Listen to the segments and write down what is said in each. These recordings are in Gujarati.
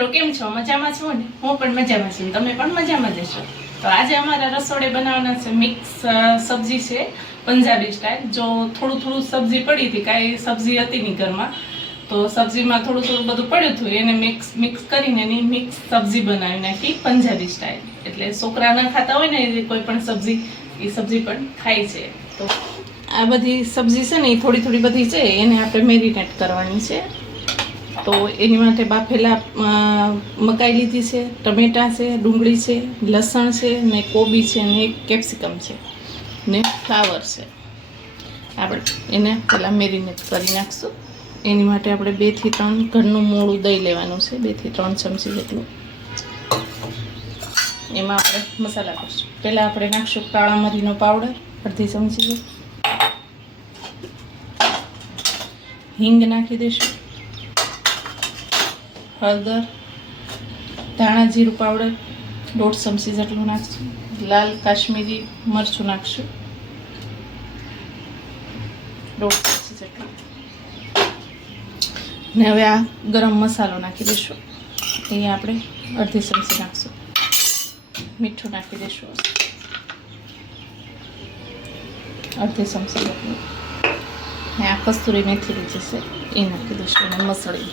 મિત્રો કેમ છો? મજામાં છો ને? હું પણ મજામાં છું, તમે પણ મજામાં જ હશો. તો આજે અમારા રસોડે બનાવવાના છે મિક્સ સબ્જી છે પંજાબી સ્ટાઇલ. જો થોડું સબ્જી પડી હતી, કાંઈ સબ્જી હતી નહીં ઘરમાં, તો સબ્જીમાં થોડું બધું પડ્યું હતું, એને મિક્સ કરીને એની મિક્સ સબ્જી બનાવી નાખી પંજાબી સ્ટાઇલ. એટલે છોકરા ન ખાતા હોય ને એ કોઈ પણ સબ્જી, એ સબ્જી પણ ખાય છે. તો આ બધી સબ્જી છે ને એ થોડી બધી છે, એને આપણે મેરિનેટ કરવાની છે. તો એની માટે બાફેલા મકાઈ લીધી છે, ટમેટા છે, ડુંગળી છે, લસણ છે ને કોબી છે ને એક કેપ્સિકમ છે ને ફ્લાવર છે. આપણે એને પહેલાં મેરિનેટ કરી નાખશું. એની માટે આપણે 2 થી 3 ઘરનું મોળું દહીં લેવાનું છે, 2 થી 3 ચમચી જેટલું. એમાં આપણે મસાલા કરશું. પહેલાં આપણે નાખશું કાળા મરીનો પાવડર અડધી ચમચી, હિંગ નાખી દઈશું, હળદર, ધાણા જીરું પાવડર 1.5 ચમચી જેટલું નાખશું, લાલ કાશ્મીરી મરચું નાખશું 1.5 ચમચી જેટલું. ને હવે આ ગરમ મસાલો નાખી દઈશું, એ આપણે અડધી ચમચી નાખશું. મીઠું નાખી દઈશું અડધી ચમચી જેટલું. ને આ કસ્તુરી મેથી લીધી છે એ નાખી દઈશું અને મસળી.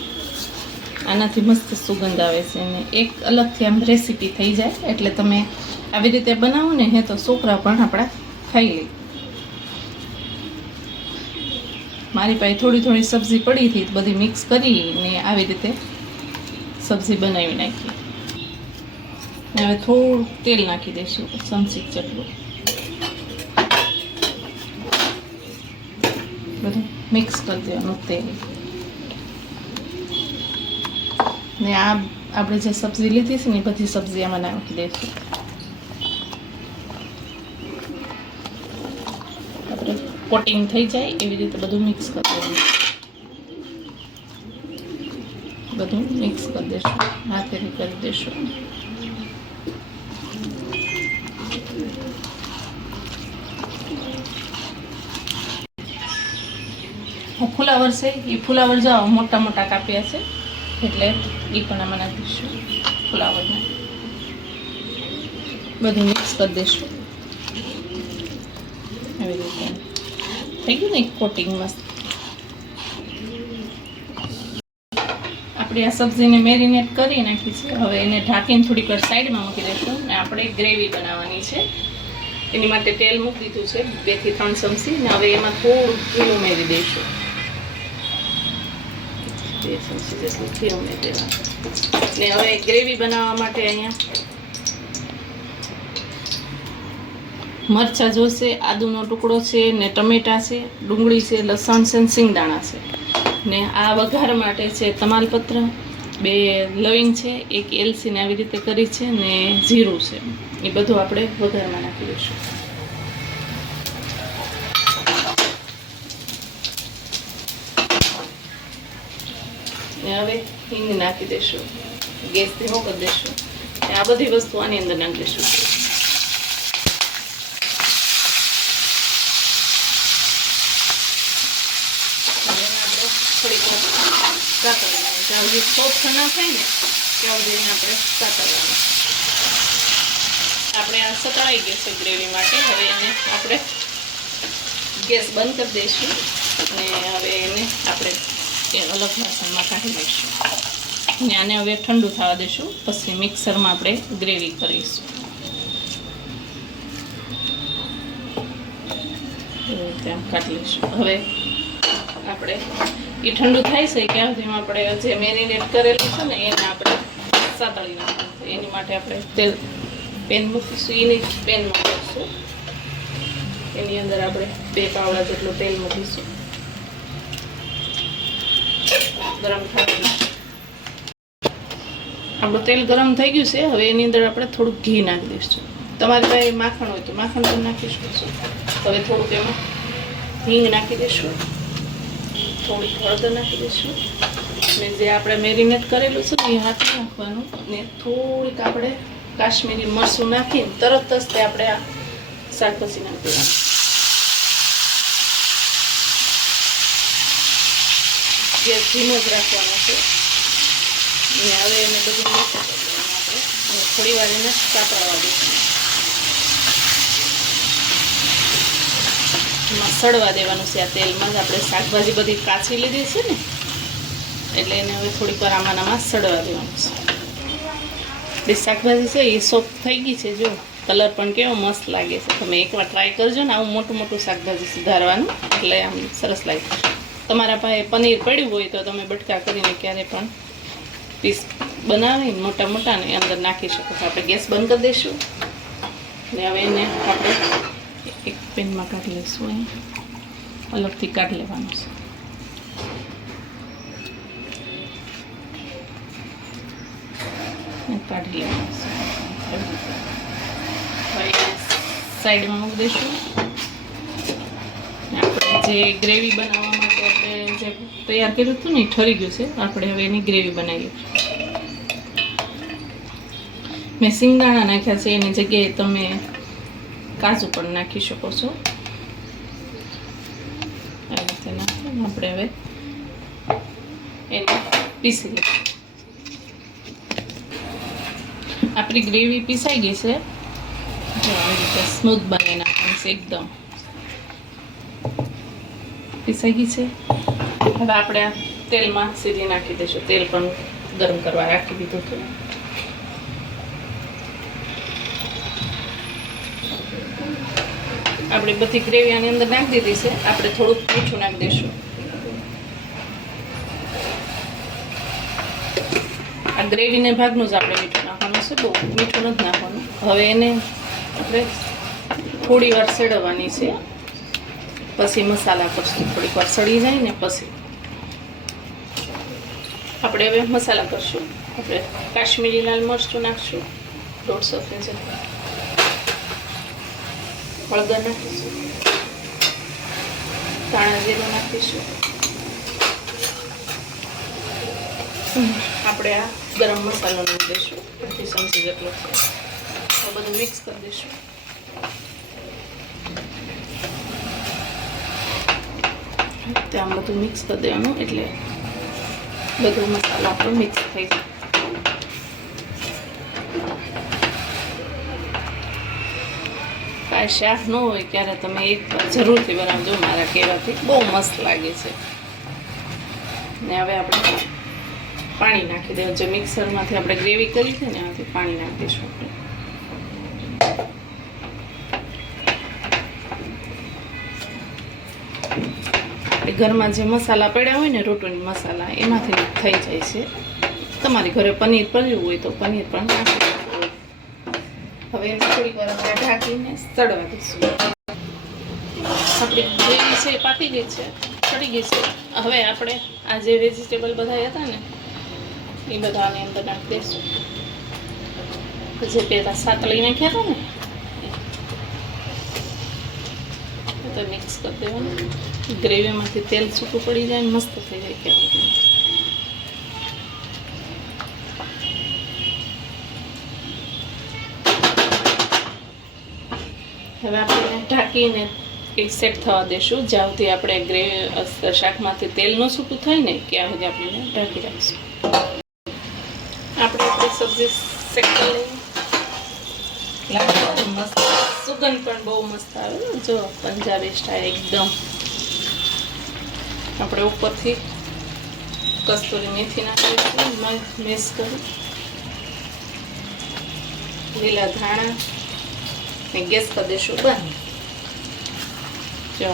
આનાથી મસ્ત સુગંધ આવે છે અને એક અલગથી આમ રેસીપી થઈ જાય. એટલે તમે આવી રીતે બનાવો ને હે તો છોકરા પણ આપણા ખાઈ લે. મારી પાસે થોડી સબ્જી પડી હતી, બધી મિક્સ કરીને આવી રીતે સબ્જી બનાવી નાખી. હવે થોડું તેલ નાખી દઈશું, ચમચી જેટલું. બધું મિક્સ કરી દેવાનું તેલ. ને આ આપણે જે સબ્જી લીધી છે ને એ બધી સબ્જી આમાં નાખી દઈશું. આપણે કોટિંગ થઈ જાય એવી રીતે બધું મિક્સ કરી દેવાનું. બધું મિક્સ કરી દઈશું, હાથેથી કરી દઈશું. ફુલાવર છે એ ફુલાવર જાઓ મોટા કાપ્યા છે, એટલે એ પણ આમાં નાખીશું. ફુલાવરને બધું મિક્સ કરી દઈશું. આવી રીતે થઈ ગયું ને એક કોટિંગ મસ્ત. આપણે આ સબ્જીને મેરિનેટ કરી નાખી છે. હવે એને ઢાંકીને થોડીક વાર સાઈડમાં મૂકી દઈશું ને આપણે ગ્રેવી બનાવવાની છે. એની માટે તેલ મૂકી દીધું છે 2 થી 3 ચમચી. ને હવે એમાં થોડું ઘી ઉમેરી દઈશું, 2 ચમચી જેટલું ઘી ઉમેરી દેવાનું. ને હવે ગ્રેવી બનાવવા માટે અહીંયા મરચાં જોશે, આદુનો ટુકડો છે ને ટમેટા છે, ડુંગળી છે, લસણ છે ને સિંગદાણા છે. ને આ વઘાર માટે છે તમાલપત્ર, 2 લવિંગ છે, 1 એલચીને આવી રીતે કરી છે ને જીરું છે. એ બધું આપણે વઘારમાં નાખી દઈશું. ને હવે હિંગ નાખી દઈશું, ગેસ ધીમો કરી દઈશું. આ બધી વસ્તુ આની અંદર નાખી દઈશું. જ્યાં સોફ્ટ ના થાય ને ત્યાં સુધી આપણે સાતરવાનું. આપણે આ સતળાઈ ગઈ છે ગ્રેવી માટે. હવે એને આપણે ગેસ બંધ કરી દઈશું અને હવે એને આપણે અલગ વાસણમાં કાઢી દઈશું. ને આને હવે ઠંડુ થવા દઈશું, પછી મિક્સરમાં આપણે ગ્રેવી કરીશું. ત્યાં કાઢી લઈશું. હવે આપણે એ ઠંડુ થાય છે ક્યાં સુધી આપણે જે મેરિનેટ કરેલું છે ને એને આપણે સાતળી નાખીશું. એની માટે આપણે પેન મૂકીશું. એની પેન મૂકીશું, એની અંદર આપણે 2 પાવડા જેટલું તેલ મૂકીશું. ગરમ થાય, આપણું તેલ ગરમ થઈ ગયું છે. હવે એની અંદર આપણે થોડુંક ઘી નાખી દઈશું. તમારી પાસે માખણ હોય તો માખણ પણ નાખી શકો છો. હવે થોડુંક એમાં હિંગ નાખી દઈશું, થોડીક હળદર નાખી દઈશું. ને જે આપણે મેરિનેટ કરેલું છે ને એ હાથ નાખવાનું. ને થોડીક આપણે કાશ્મીરી મરચું નાખીને તરત જ તે આપણે આ શાકભાજી નાખી દેવાનું. ગેસ ધીમો જ રાખવાનો છે. અને હવે એને બધું મિક્સ કરી દેવાનું આપણે. થોડી વાર એને સાતળવા દઈશું. એમાં સડવા દેવાનું છે. આ તેલમાં જ આપણે શાકભાજી બધી કાચી લીધી છે ને, એટલે એને હવે થોડીક વાર આમાં સડવા દેવાનું છે. આપણી શાકભાજી છે એ સોફ્ટ થઈ ગઈ છે. જો કલર પણ કેવો મસ્ત લાગે છે. તમે એકવાર ટ્રાય કરજો ને આવું મોટું મોટું શાકભાજી સુધારવાનું, એટલે આમ સરસ લાગે. તમારા પાસે પનીર પડ્યું હોય તો તમે બટકા કરીને ક્યારે પણ પીસ બનાવીને મોટા મોટાને અંદર નાખી શકો છો. આપણે ગેસ બંધ કરી દઈશું ને હવે એને આપણે એક પેનમાં કાઢી લઈશું. અહીં અલગથી કાઢી લેવાનું છે, કાઢી લેવાનું છે. સાઈડમાં મૂકી દઈશું. આપણે જે ગ્રેવી બનાવવા માટે આપણે જે તૈયાર કર્યું હતું ને એ ઠરી ગયું છે. આપણે હવે એની ગ્રેવી બનાવીએ. મેં સિંગદાણા નાખ્યા છે, એની જગ્યાએ તમે કાજુ પણ નાખી શકો છો. આ રીતે નાખીને આપણે હવે એને પીસી લઈશું. આપણી ગ્રેવી પીસાઈ ગઈ છે. આવી રીતે સ્મૂથ બનાવી નાખવાનું છે. એકદમ પીસાઈ ગઈ છે. હવે આપણે આ તેલમાં સીધી નાખી દઈશું. તેલ પણ ગરમ કરવા રાખી દીધું હતું. આપણે બધી ગ્રેવી આની અંદર નાખી દીધી છે. આપણે થોડુંક મીઠું નાખી દઈશું. આ ગ્રેવીને ભાગનું જ આપણે મીઠું નાખવાનું છે, બહુ મીઠું નથી નાખવાનું. હવે એને આપણે થોડી વાર સળવવાની છે, પછી મસાલા કરશું. થોડીક વાર સળી જાય ને પછી આપણે હવે મસાલા કરશું. આપણે કાશ્મીરી લાલ મરચું નાખશું 150 જેટલું. હળદર નાખીશું. ધાણા જીરું નાખીશું. આપણે આ ગરમ મસાલો નાખી દઈશું 25 ચમચી જેટલો. બધું મિક્સ કરી દઈશું. ત્યાં બધું મિક્સ કરી દેવાનું, એટલે બધો મસાલો આપણો મિક્સ થઈ જાય. કાંઈ શાક ન હોય ત્યારે તમે એક જરૂરથી બનાવજો મારા કહેવાથી. બહુ મસ્ત લાગે છે. ને હવે આપણે પાણી નાખી દેવું. જે મિક્સરમાંથી આપણે ગ્રેવી કરી છે ને એમાંથી પાણી નાખી દઈશું આપણે. ઘરમાં જે મસાલા પડ્યા હોય ને, રોટોની મસાલા, એમાંથી થઈ જાય છે. તમારી ઘરે પનીર પડ્યું હોય તો પનીર પણ નાખી શકો. હવે એને થોડીક વાર આપણે ઢાંકીને સડવા દઈશું. આપણી ગ્રેવી છે એ પાકી ગઈ છે, સડી ગઈ છે. હવે આપણે આ જે વેજીટેબલ બધા હતા ને એ બધા આની અંદર નાખી દઈશું. જે પહેલાં સાતળી નાખ્યા હતા ને તો મિક્સ કરી દેવાનું. ગ્રેવીમાંથી તેલ છૂટું પડી જાય ને મસ્ત થઈ જાય. કેવું હવે આપણે ઢાંકીને એક સેટ થવા દેશું. જ્યાં સુધી આપણે ગ્રેવી શાકમાંથી તેલ ન છૂટું થાય ને ત્યાં સુધી આપણે ઢાંકી રાખીશું. આપણે આપણી સબ્જી સેટ કરી લઈએ. મસ્ત સુગંધ પણ બહુ મસ્ત આવે. જો પંજાબી સ્ટાઇલ એકદમ. આપણે ઉપરથી કસ્તુરી મેથી નાખીશું, મિક્સ કરી લીલા ધાણા ને ગેસ કરી દઈશું બંધ. જો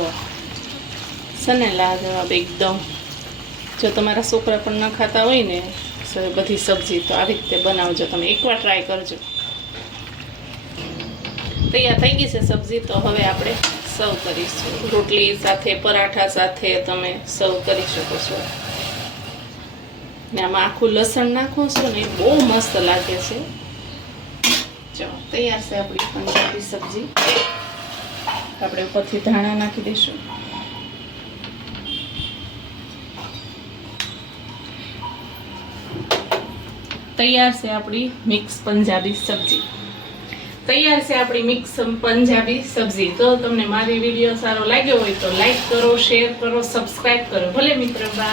સનેલા જવાબ એકદમ. જો તમારા છોકરા પણ ન ખાતા હોય ને બધી સબ્જી તો આવી રીતે બનાવજો. તમે એકવાર ટ્રાય કરજો. તૈયાર થઈ ગઈ છે સબ્જી. તો હવે આપણે સર્વ કરીશું. રોટલી સાથે, પરાઠા સાથે તમે સર્વ કરી શકો છો. ને આમાં આખું લસણ નાખો છો ને એ બહુ મસ્ત લાગે છે. ચાલો તૈયાર છે આપણી પંજાબી સબ્જી. આપણે ઉપરથી ધાણા નાખી દઈશું. તૈયાર છે આપણી મિક્સ પંજાબી સબ્જી. તૈયાર છે આપણી મિક્સ પંજાબી સબ્જી. તો તમને મારી વિડીયો સારો લાગ્યો હોય તો લાઈક કરો, શેર કરો, સબસ્ક્રાઈબ કરો. ભલે મિત્રો.